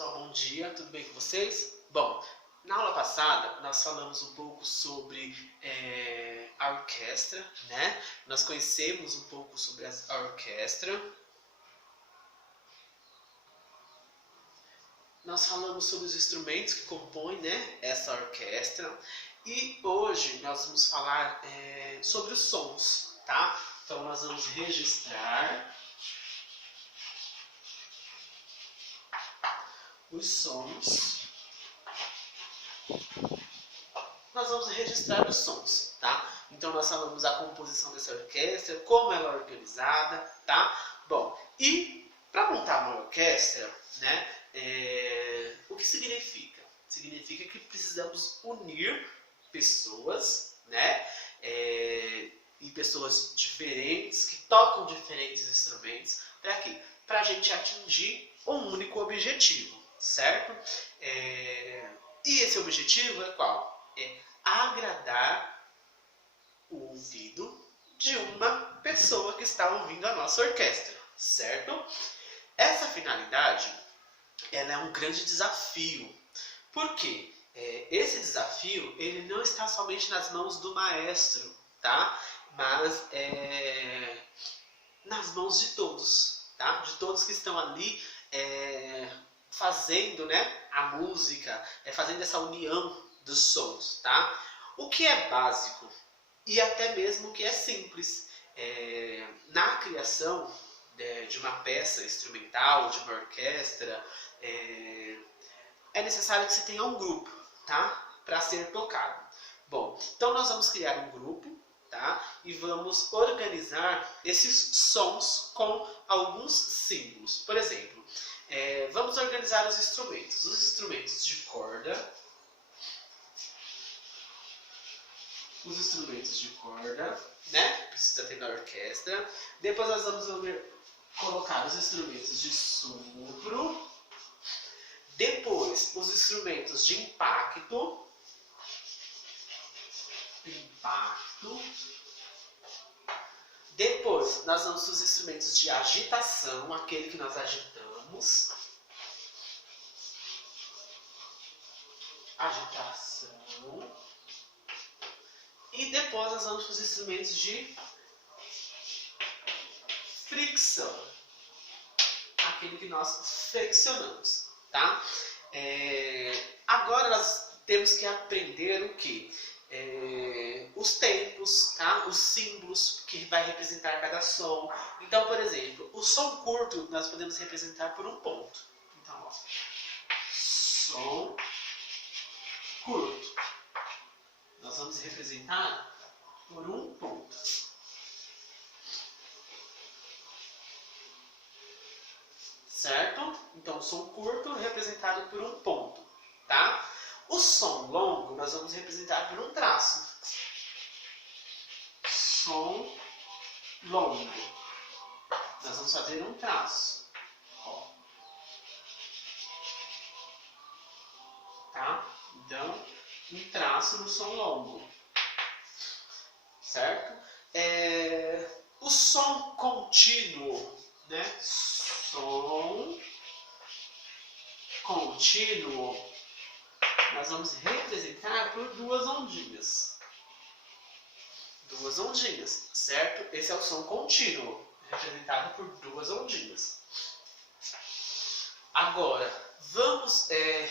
Pessoal, bom dia, tudo bem com vocês? Bom, na aula passada nós falamos um pouco sobre a orquestra, né? Nós conhecemos um pouco sobre a orquestra. Nós falamos sobre os instrumentos que compõem, né, essa orquestra. E hoje nós vamos falar sobre os sons, tá? Então nós vamos registrar os sons. Nós vamos registrar os sons, tá? Então nós falamos a composição dessa orquestra, como ela é organizada, tá? Bom, e para montar uma orquestra, né, o que significa? Significa que precisamos unir pessoas, né, e pessoas diferentes, que tocam diferentes instrumentos, para quê? Para a gente atingir um único objetivo, certo? E esse objetivo é qual? É agradar o ouvido de uma pessoa que está ouvindo a nossa orquestra, certo? Essa finalidade, ela é um grande desafio. Por quê? Esse desafio, ele não está somente nas mãos do maestro, tá? Mas nas mãos de todos, tá? De todos que estão ali fazendo, né, a música, fazendo essa união dos sons, tá? O que é básico e até mesmo o que é simples na criação de uma peça instrumental, de uma orquestra, é necessário que se tenha um grupo, tá? Para ser tocado. Bom, então nós vamos criar um grupo, tá? E vamos organizar esses sons com alguns símbolos. Por exemplo, vamos organizar os instrumentos de corda, né? Precisa ter na orquestra. Depois nós vamos colocar os instrumentos de sopro. Depois, os instrumentos de impacto. Depois, nós vamos para os instrumentos de agitação, aquele que nós agitamos. E depois nós vamos para os instrumentos de fricção, aquele que nós flexionamos, tá? Agora nós temos que aprender o quê? Os tempos, tá? Os símbolos que vai representar cada som. Então, por exemplo, o som curto nós podemos representar por um ponto. Então, ó, som curto. Nós vamos representar por um ponto. Certo? Então, o som curto representado por um ponto, tá? O som longo nós vamos representar por um traço. Som longo. Nós vamos fazer um traço. Ó. Tá? Então, um traço no som longo. Certo? O som contínuo, né? Som contínuo, nós vamos representar por duas ondinhas. Certo? Esse é o som contínuo, representado por duas ondinhas. Agora, vamos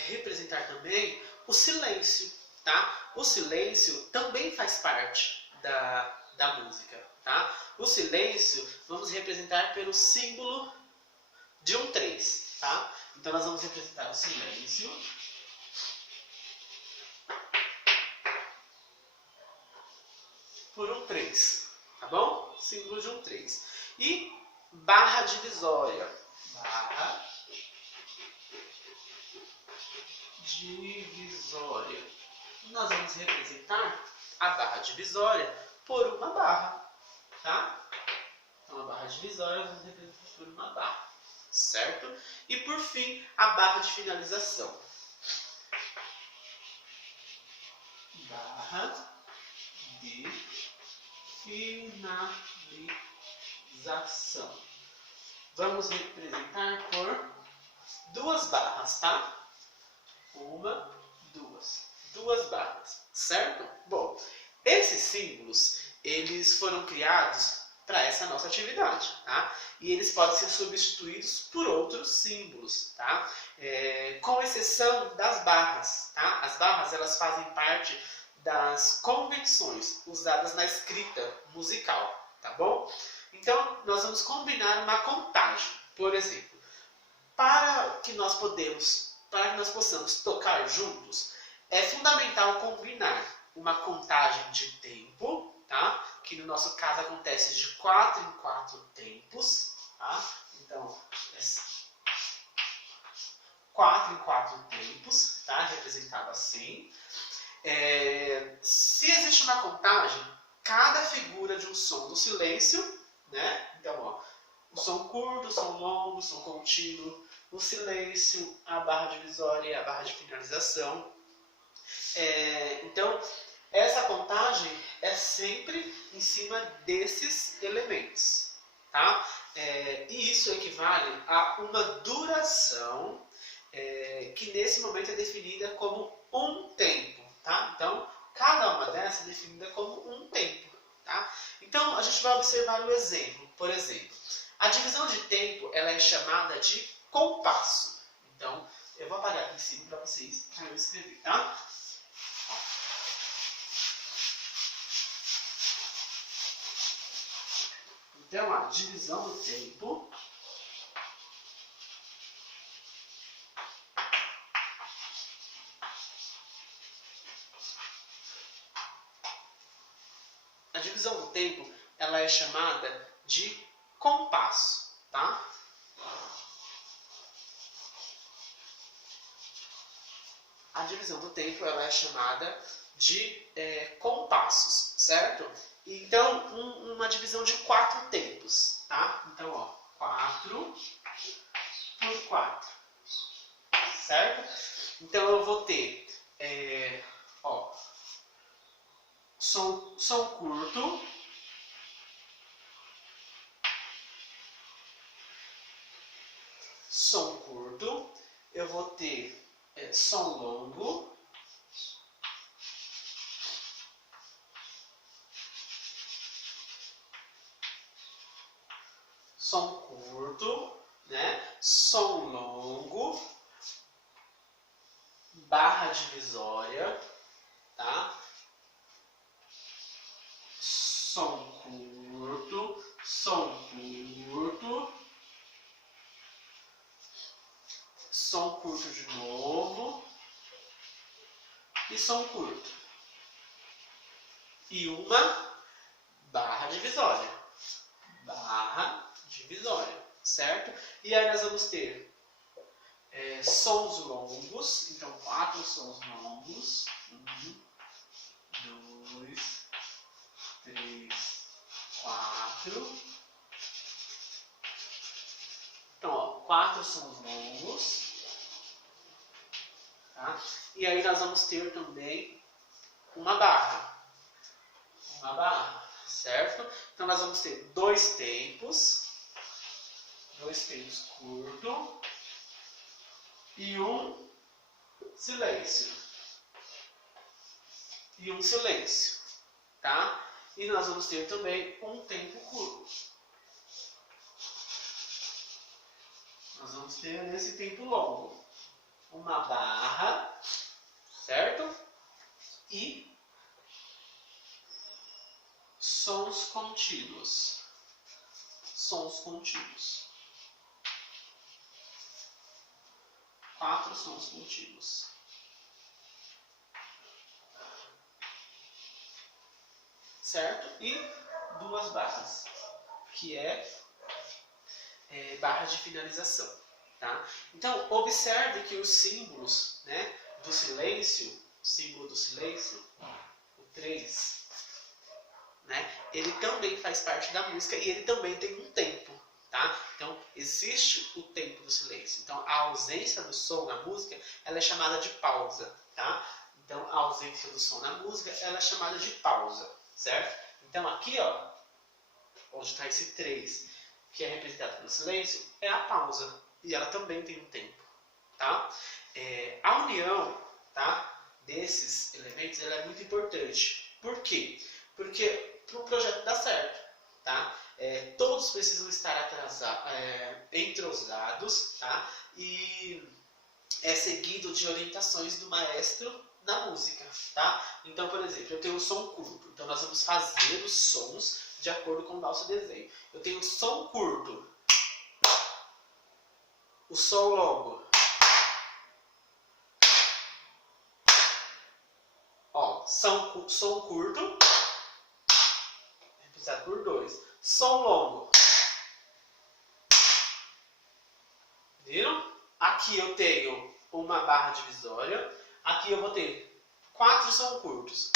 representar também o silêncio, tá? O silêncio também faz parte da música, tá? O silêncio vamos representar pelo símbolo de um 3, tá? Então nós vamos representar o silêncio por um 3, tá bom? Símbolo de um 3. E barra divisória. Nós vamos representar a barra divisória por uma barra, tá? Então a barra divisória vamos representar por uma barra, certo? E por fim, a barra de finalização. Barra de finalização. Vamos representar por duas barras, tá? Uma, duas barras, certo? Bom, esses símbolos, eles foram criados para essa nossa atividade, tá? E eles podem ser substituídos por outros símbolos, tá? Com exceção das barras, tá? As barras, elas fazem parte das convenções usadas na escrita musical, tá bom? Então, nós vamos combinar uma contagem. Por exemplo, para que nós possamos tocar juntos, é fundamental combinar uma contagem de tempo, tá? Que no nosso caso acontece de 4 em 4 tempos, tá? Então, 4 em 4 tempos, tá? Representado assim. Se existe uma contagem, cada figura de um som do silêncio, né? Então, ó, o som curto, o som longo, o som contínuo, o silêncio, a barra divisória e a barra de finalização. Então, essa contagem é sempre em cima desses elementos, tá? E isso equivale a uma duração que nesse momento é definida como um tempo, tá? Então, cada uma dessas é definida como um tempo, tá? Então, a gente vai observar o exemplo. Por exemplo, a divisão de tempo ela é chamada de compasso. Então, eu vou apagar aqui em cima para vocês escrever, tá? Então, a divisão do tempo ela é chamada de compasso, tá? A divisão do tempo ela é chamada de compassos, certo? Então, uma divisão de 4 tempos, tá? Então, ó, 4 por 4, certo? Então, eu vou ter, ó, som curto, eu vou ter som longo, som curto, né? Som longo, barra divisória, tá? Som curto, som curto de novo e som curto. E uma barra divisória, certo? E aí nós vamos ter sons longos, então 4 sons longos. 1, 2, 3, 4. Então, ó, 4 sons longos. Tá? E aí nós vamos ter também uma barra, certo? Então nós vamos ter 2 tempos curto e um silêncio. Tá? E nós vamos ter também um tempo curto. Nós vamos ter nesse tempo longo uma barra, certo? E sons contínuos. 4 sons contínuos. Certo? E 2 barras, que barra de finalização. Tá? Então, observe que os símbolos, né, do silêncio, o símbolo do silêncio, o 3, né, ele também faz parte da música e ele também tem um tempo. Tá? Então, existe o tempo do silêncio. Então, a ausência do som na música ela é chamada de pausa. Tá? Então, a ausência do som na música ela é chamada de pausa. Certo? Então, aqui, ó, onde está esse 3, que é representado pelo silêncio, é a pausa. e ela também tem um tempo, tá? A união, tá, desses elementos ela é muito importante. Por quê? Porque para o projeto dar certo, tá? Todos precisam estar entrosados, tá? E é seguido de orientações do maestro na música, tá? Então, por exemplo, eu tenho um som curto, então nós vamos fazer os sons de acordo com o nosso desenho. Eu tenho um som curto, o som longo. Ó, som curto, representado por 2. Som longo. Viram? Aqui eu tenho uma barra divisória. Aqui eu vou ter 4 sons curtos.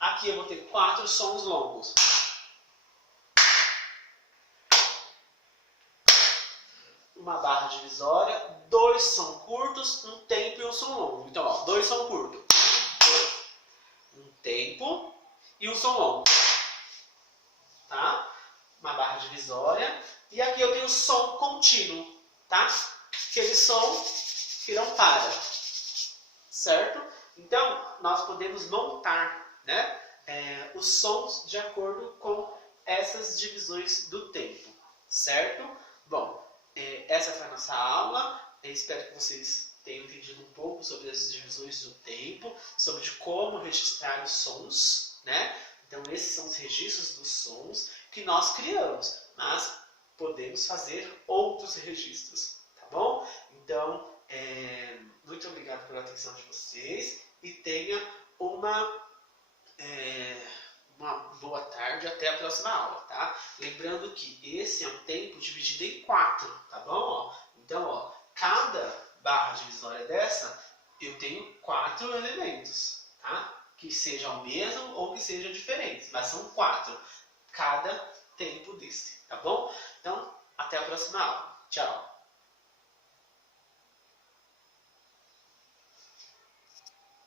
Aqui eu vou ter 4 sons longos. Uma barra divisória, 2 sons curtos, um tempo e um som longo. Então, ó, 2 sons curtos. Um tempo e um som longo. Tá? Uma barra divisória. E aqui eu tenho o som contínuo, tá? Aquele som que não para. Certo? Então, nós podemos montar, né, os sons de acordo com essas divisões do tempo. Certo? Bom, essa foi a nossa aula. Eu espero que vocês tenham entendido um pouco sobre as divisões do tempo, sobre como registrar os sons, né? Então, esses são os registros dos sons que nós criamos, mas podemos fazer outros registros, tá bom? Então, muito obrigado pela atenção de vocês e tenha uma boa tarde, até a próxima aula, tá? Lembrando que esse é um tempo dividido em 4, tá bom? Então, ó, cada barra divisória dessa, eu tenho 4 elementos, tá? Que sejam o mesmo ou que sejam diferentes, mas são 4, cada tempo desse, tá bom? Então, até a próxima aula. Tchau!